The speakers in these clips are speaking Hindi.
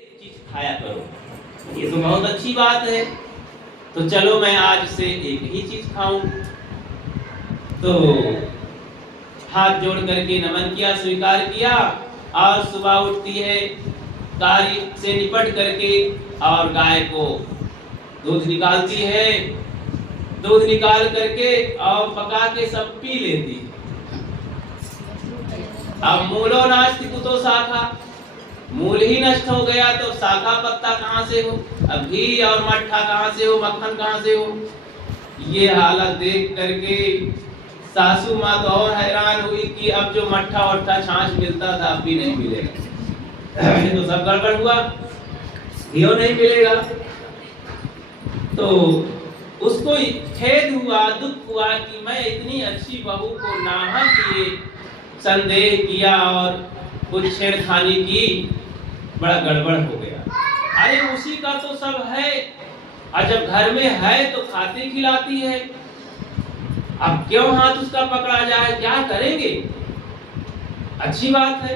एक चीज खाया करो, ये तो बहुत अच्छी बात है। तो चलो मैं आज से एक ही चीज खाऊं। तो हाथ जोड़ करके नमन किया, स्वीकार किया और सुबह उठती है कार्य से निपट करके और गाय को दूध निकालती है। दूध निकाल करके और पका के सब पी लेती है। अब मूलो नास्ति कुतो शाखा, मूल ही नष्ट हो गया तो शाखा पत्ता कहाँ से हो, अब घी और मट्ठा कहाँ से हो, मक्खन कहाँ से हो। ये हालत देख करके सासू माँ तो और हैरान हुई कि अब जो मट्ठा वट्ठा छाछ मिलता था अब भी नहीं मिलेगा। ये तो सब गड़बड़ हुआ, घी नहीं मिलेगा। तो उसको खेद हुआ, दुख हुआ कि मैं इतनी अच्छी बहू को नाहक ये संदेह किया और कुछ छेड़खानी की, बड़ा गड़बड़ हो गया। अरे उसी का तो सब है, और जब घर में है तो खाती खिलाती है, अब क्यों हाथ उसका पकड़ा जाए, क्या करेंगे। अच्छी बात है।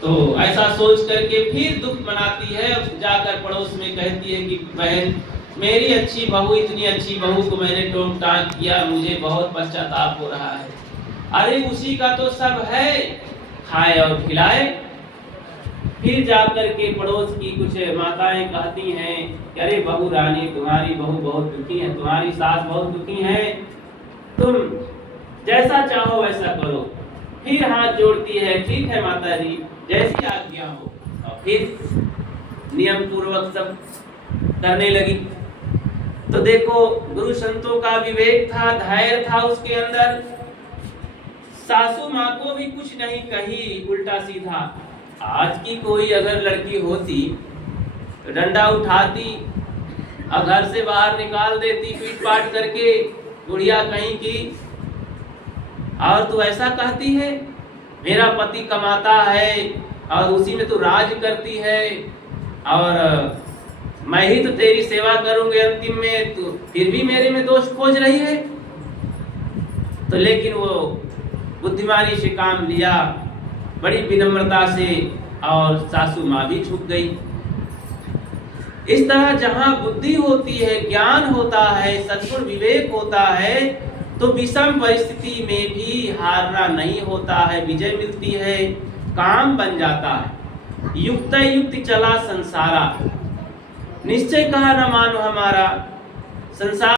तो ऐसा सोच करके फिर दुख मनाती है, जाकर पड़ोस में कहती है कि बहन मेरी अच्छी बहू, इतनी अच्छी बहू को मैंने टोंक टांग किया, मुझे बहुत पश्चाताप हो रहा है। अरे उसी का तो सब है, खाए और खिलाए। फिर जाकर के पड़ोस की कुछ माताएं कहती हैं कि अरे बहू रानी तुम्हारी बहू बहुत दुखी है, तुम्हारी सास बहुत दुखी है, तुम जैसा चाहो वैसा करो। फिर हाथ जोड़ती है, ठीक है माता जी जैसी आज्ञा हो, और फिर नियम पूर्वक सब करने लगी। तो देखो गुरु संतों का विवेक था, धैर्य था उसके अंदर। सासू माँ को भी कुछ नहीं कही, उल्टा सीधा। आज की कोई अगर लड़की होती तो डंडा उठाती और घर से बाहर निकाल देती पीट पाट करके, बुढ़िया कहीं की। और तू ऐसा कहती है मेरा पति कमाता है और उसी में तू राज करती है, और मैं ही तो तेरी सेवा करूंगी, अंतिम में तू फिर भी मेरे में दोष खोज रही है। तो लेकिन वो बुद्धिमानी से काम लिया, बड़ी विनम्रता से, और सासू माँ भी झुक गई। इस तरह जहाँ बुद्धि होती है, ज्ञान होता है, सद्गुण विवेक होता है, तो विषम परिस्थिति में भी हारना नहीं होता है, विजय मिलती है, काम बन जाता है। युक्त युक्त चला संसारा, निश्चय कहा न मानो हमारा। संसार